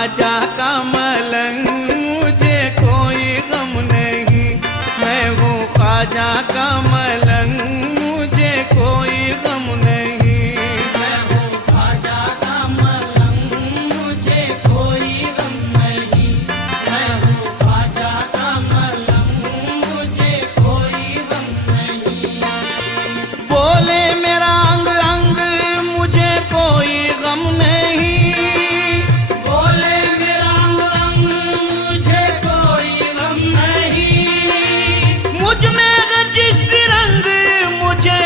ख्वाजा का मलंग, मुझे कोई गम नहीं। मैं हूँ ख्वाजा का मलंग, मुझे कोई गम नहीं। मैं हूँ ख्वाजा का मलंग, मुझे कोई गम नहीं। मैं हूँ ख्वाजा का मलंग, मुझे कोई गम नहीं। बोले मेरा अंग अंग, मुझे कोई गम नहीं। बोले मेरा अंग अंग, मुझे कोई गम नहीं। मुझ में है जिस रंग, मुझे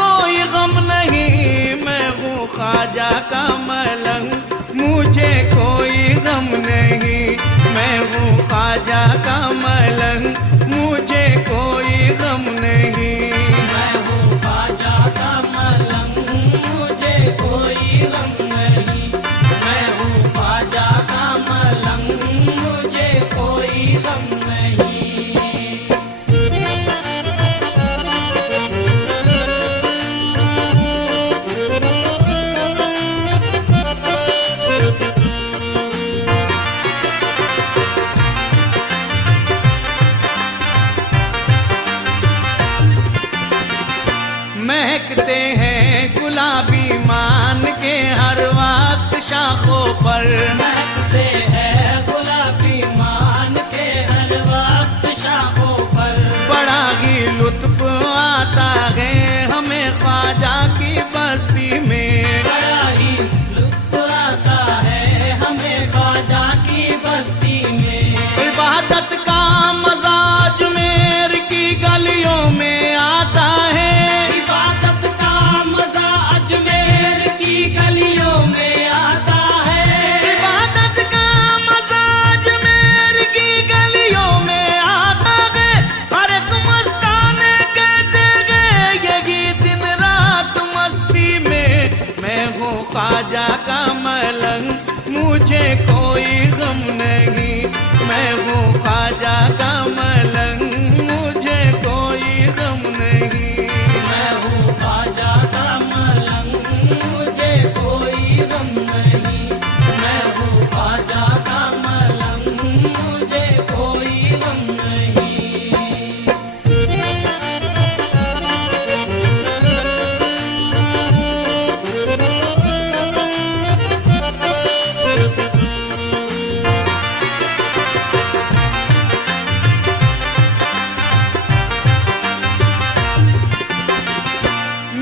कोई गम नहीं। मैं हूँ ख्वाजा का मलंग, मुझे कोई गम नहीं। मैं हूँ ख्वाजा का मलंग, मुझे कोई गम नहीं। मैं हूँ ख्वाजा का मलंग, मुझे कोई गम नहीं। मैं हूँ ख्वाजा का मलंग, मुझे कोई गम नहीं। महकते हैं गुलाबी मान के हर वक्त शाखों पर। महकते हैं गुलाबी मान के हर वक्त शाखों पर। बड़ा ही लुत्फ आता है हमें ख्वाजा की बस्ती में। बड़ा ही लुत्फ आता है हमें ख्वाजा की बस्ती में। इबादत का मजा अजमेर की गलियों में आता है। इबादत का मजा अजमेर की गलियों में आता है। इबादत का मजा अजमेर की गलियों में आता है। हर एक मस्ताने कहते गए यही दिन रात मस्ती में। मैं हूँ ख्वाजा का मलंग, मुझे कोई गम नहीं। मैं हूँ ख्वाजा का मलंग, मुझे कोई गम नहीं। मैं हूँ ख्वाजा का मलंग, मुझे कोई गम नहीं। मैं हूँ ख्वाजा का मलंग, मुझे कोई गम नहीं।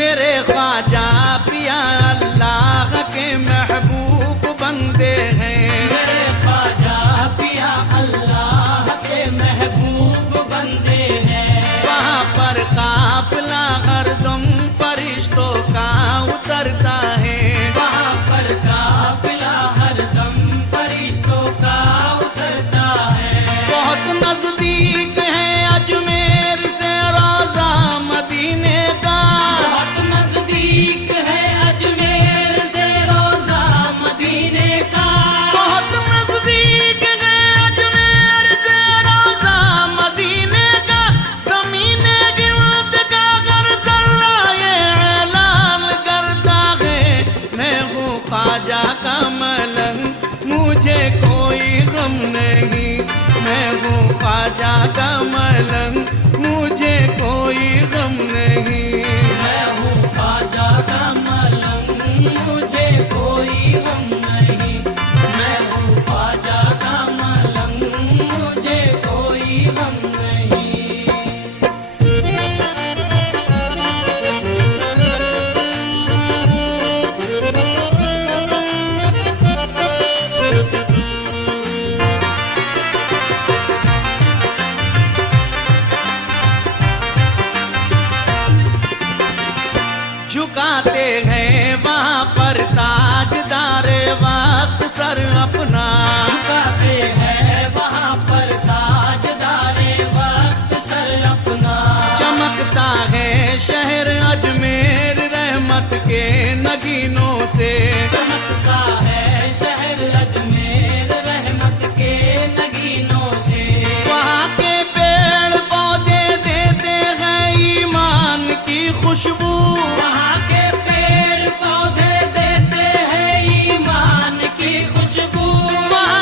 मेरे ख्वाजा पिया अल्लाह के महबूब बंदे हैं। मेरे ख्वाजा पिया अल्लाह के महबूब बंदे हैं। वहाँ पर काफिला हरदम फरिश्तों का उतरता है। वहाँ पर काफिला हरदम फरिश्तों का उतरता है। बहुत नजदीक है अजमेर से रोजा मदीने का। बहुत नजदीक है अजमेर से रोजा मदीने का। बहुत नजदीक है अजमेर से रोजा मदीने का। ज़मीने गिरद का घर जर्रा ये ऐलान करता है। मैं हूँ ख्वाजा का मलंग, मुझे कोई गम नहीं। मैं हूँ ख्वाजा का मलंग, मुझे कोई गम नहीं। मैं हूँ ख्वाजा का मलंग, मुझे कोई गम नहीं। मैं हूँ ख्वाजा का मलंग, मुझे कोई गम नहीं। झुकाते हैं वहाँ पर ताजदारे वक्त सर अपना। झुकाते हैं वहाँ पर ताजदारे वक्त सर अपना। चमकता है शहर अजमेर रहमत के नगीनों से। चमकता है शहर अजमेर रहमत के नगीनों से। वहाँ के पेड़ पौधे देते हैं ईमान की खुशबू। वहाँ के पेड़ पौधे देते हैं ईमान की खुशबू। वहाँ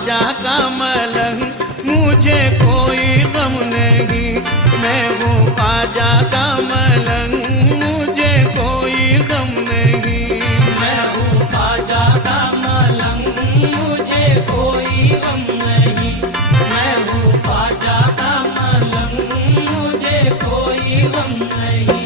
ख्वाजा का मलंग, मुझे कोई गम नहीं। मैं हूँ ख्वाजा का मलंग, मुझे कोई गम नहीं। मैं हूँ ख्वाजा का मलंग, मुझे कोई गम नहीं। मैं हूँ ख्वाजा का मलंग, मुझे कोई गम नहीं।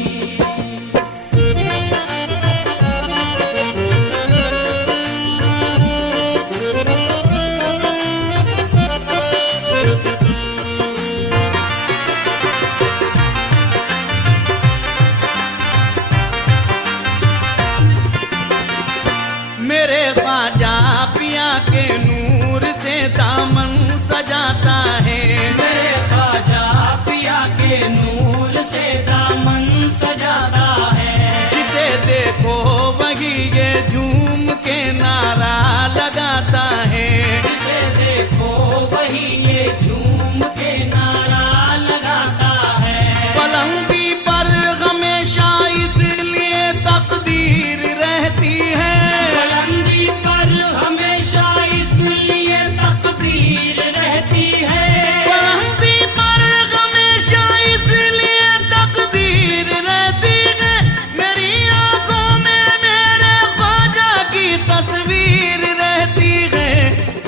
मेरे ख्वाजा पिया के नूर से दामन सजाता है। मेरे ख्वाजा पिया के नूर से दामन सजाता है। जिसे देखो वही ये झूम के नारा लगाता है। जिसे देखो वही ये झूम के नारा लगाता है। पलंगी पर हमेशा इसलिए तकदीर रहती है। बुलंदी पर हमेशा इसलिए तकदीर रहती है। बुलंदी पर हमेशा इसलिए तकदीर रहती है। मेरी आंखों में मेरे ख्वाजा की तस्वीर रहती है।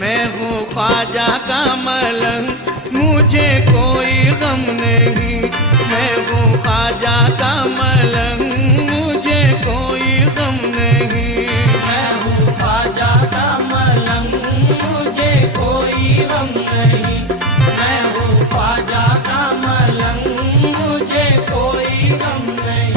मैं हूँ ख्वाजा का मलंग, मुझे कोई गम नहीं। मैं हूँ ख्वाजा का मलंग, मुझे कोई गम नहीं। मैं हूँ ख्वाजा का मलंग, मुझे कोई गम नहीं। मैं हूँ ख्वाजा का मलंग, मुझे कोई गम नहीं।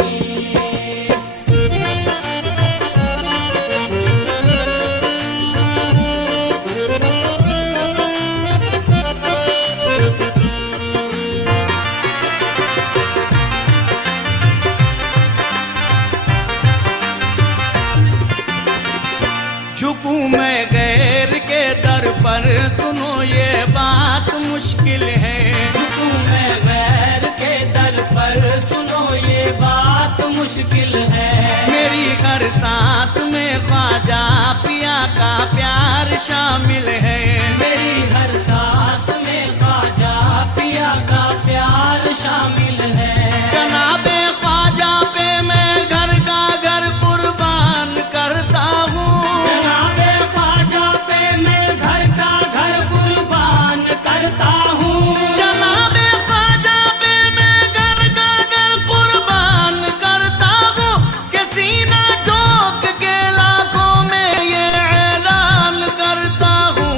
झुकूं मैं गैर के दर पर, सुनो ये बात मुश्किल है। झुकूं मैं गैर के दर पर, सुनो ये बात मुश्किल है। मेरी हर सांस में ख्वाजा पिया का प्यार शामिल है। मेरी हर सांस में ख्वाजा पिया का प्यार शामिल है। जनाबे ख्वाजा पे मैं घर का घर कुर्बान करता हूँ। जनाबे ख्वाजा पे मैं घर का घर कुर्बान करता हूँ। जनाबे ख्वाजा पे मैं घर का घर कुर्बान करता हूँ। कि सीना ठोक के लाखों में ये ऐलान करता हूँ।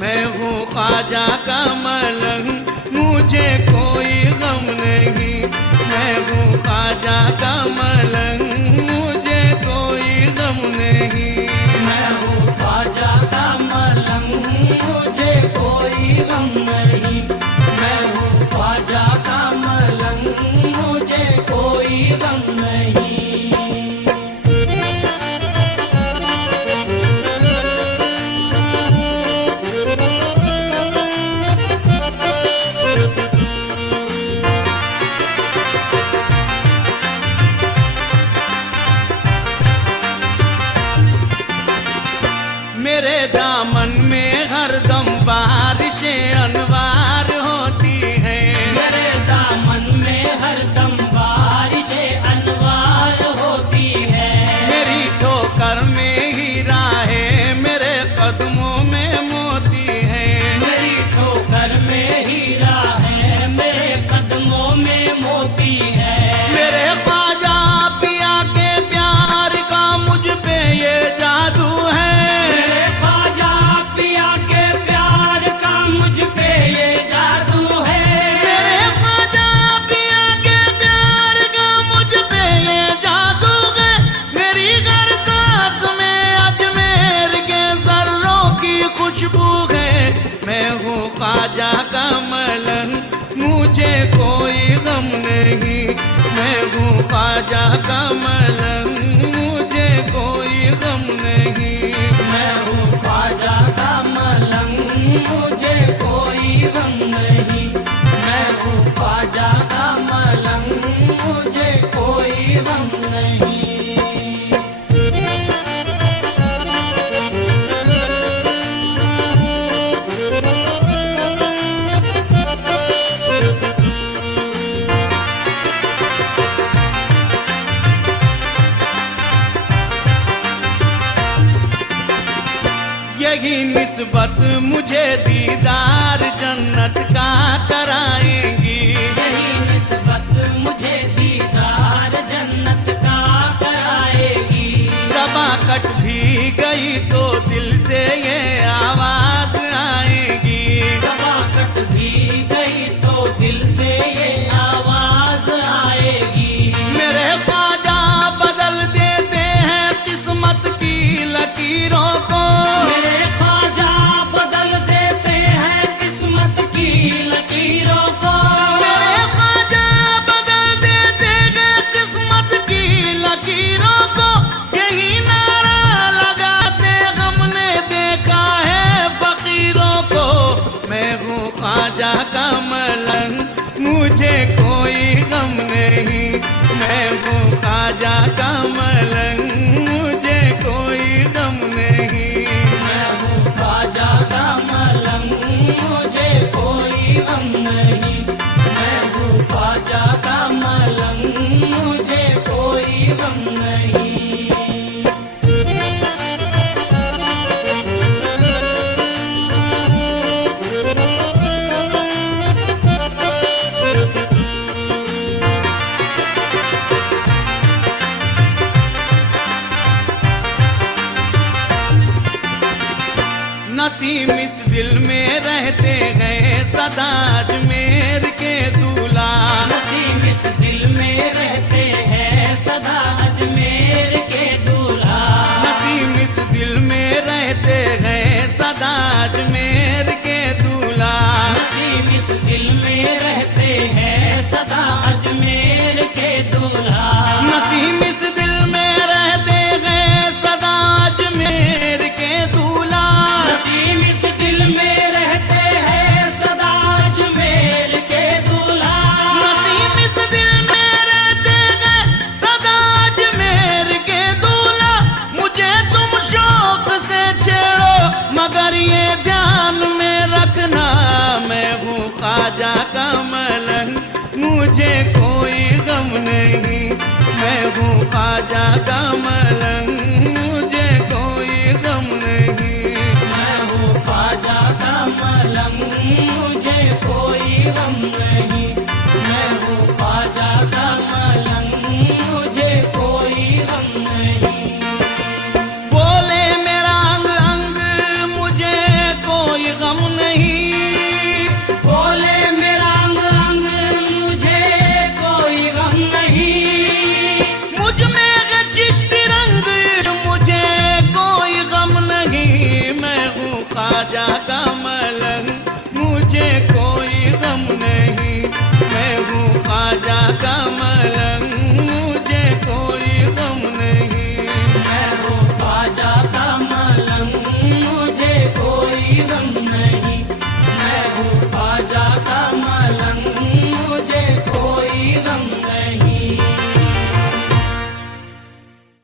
मैं हूँ ख्वाजा का मलंग, मुझे कोई गम नहीं। मैं हूँ ख्वाजा का मलंग, मुझे कोई गम नहीं। मैं हूँ ख्वाजा का मलंग, मुझे कोई गम नहीं। मैं हूँ ख्वाजा का मलंग, मुझे कोई गम नहीं। मेरे दामन में हरदम बारिशें अनवार होती है। मेरे दामन में हरदम बारिशें अनवार होती है। मेरी ठोकर में हीरा है, मेरे कदमों में मोती है। मेरी ठोकर में हीरा है, मेरे कदमों में मोती है। मेरे ख्वाजा पिया के प्यार का मुझ पे ये जादू है। मेरे ख्वाजा पिया के प्यार का मुझ पे ये जादू है। मेरे ख्वाजा पिया के प्यार का मुझ पे ये जादू है। मेरी हर सांस में अजमेर के जर्रों की खुशबू है। मैं हूँ ख्वाजा का मलंग, मुझे कोई गम नहीं। मैं हूँ ख्वाजा का मलंग, मुझे कोई गम नहीं। मैं हूँ ख्वाजा का मलंग, मुझे कोई गम नहीं। मैं हूँ ख्वाजा का मलंग, मुझे कोई गम नहीं। यही निस्बत मुझे दीदार जन्नत का कराएंगी। यही निस्बत मुझे दीदार जन्नत का कराएगी। ज़बां कट भी गई तो दिल से ये आवाज आएगी। ज़बां कट भी गई तो दिल से ये आवाज आएगी। मेरे ख्वाजा बदल देते हैं किस्मत की लकीरों को। मेरे ख्वाजा बदल देते हैं किस्मत की लकीरों को। मेरे ख्वाजा बदल देते हैं किस्मत की लकीरों को। यही नारा लगाते हमने देखा है फकीरों को। मैं हूँ ख्वाजा का मलंग, मुझे कोई गम नहीं। मैं हूँ ख्वाजा का मलंग, मुझे कोई गम नहीं। मैं हूँ ख्वाजा का मलंग, मुझे कोई गम नहीं। मैं हूँ ख्वाजा का मलंग, मुझे कोई गम नहीं। नसीम इस दिल में रहते हैं सदा अजमेर के दूल्हा। नसीम इस दिल में रहते हैं सदा अजमेर के दूल्हा। नसीम इस दिल में रहते हैं सदा अजमेर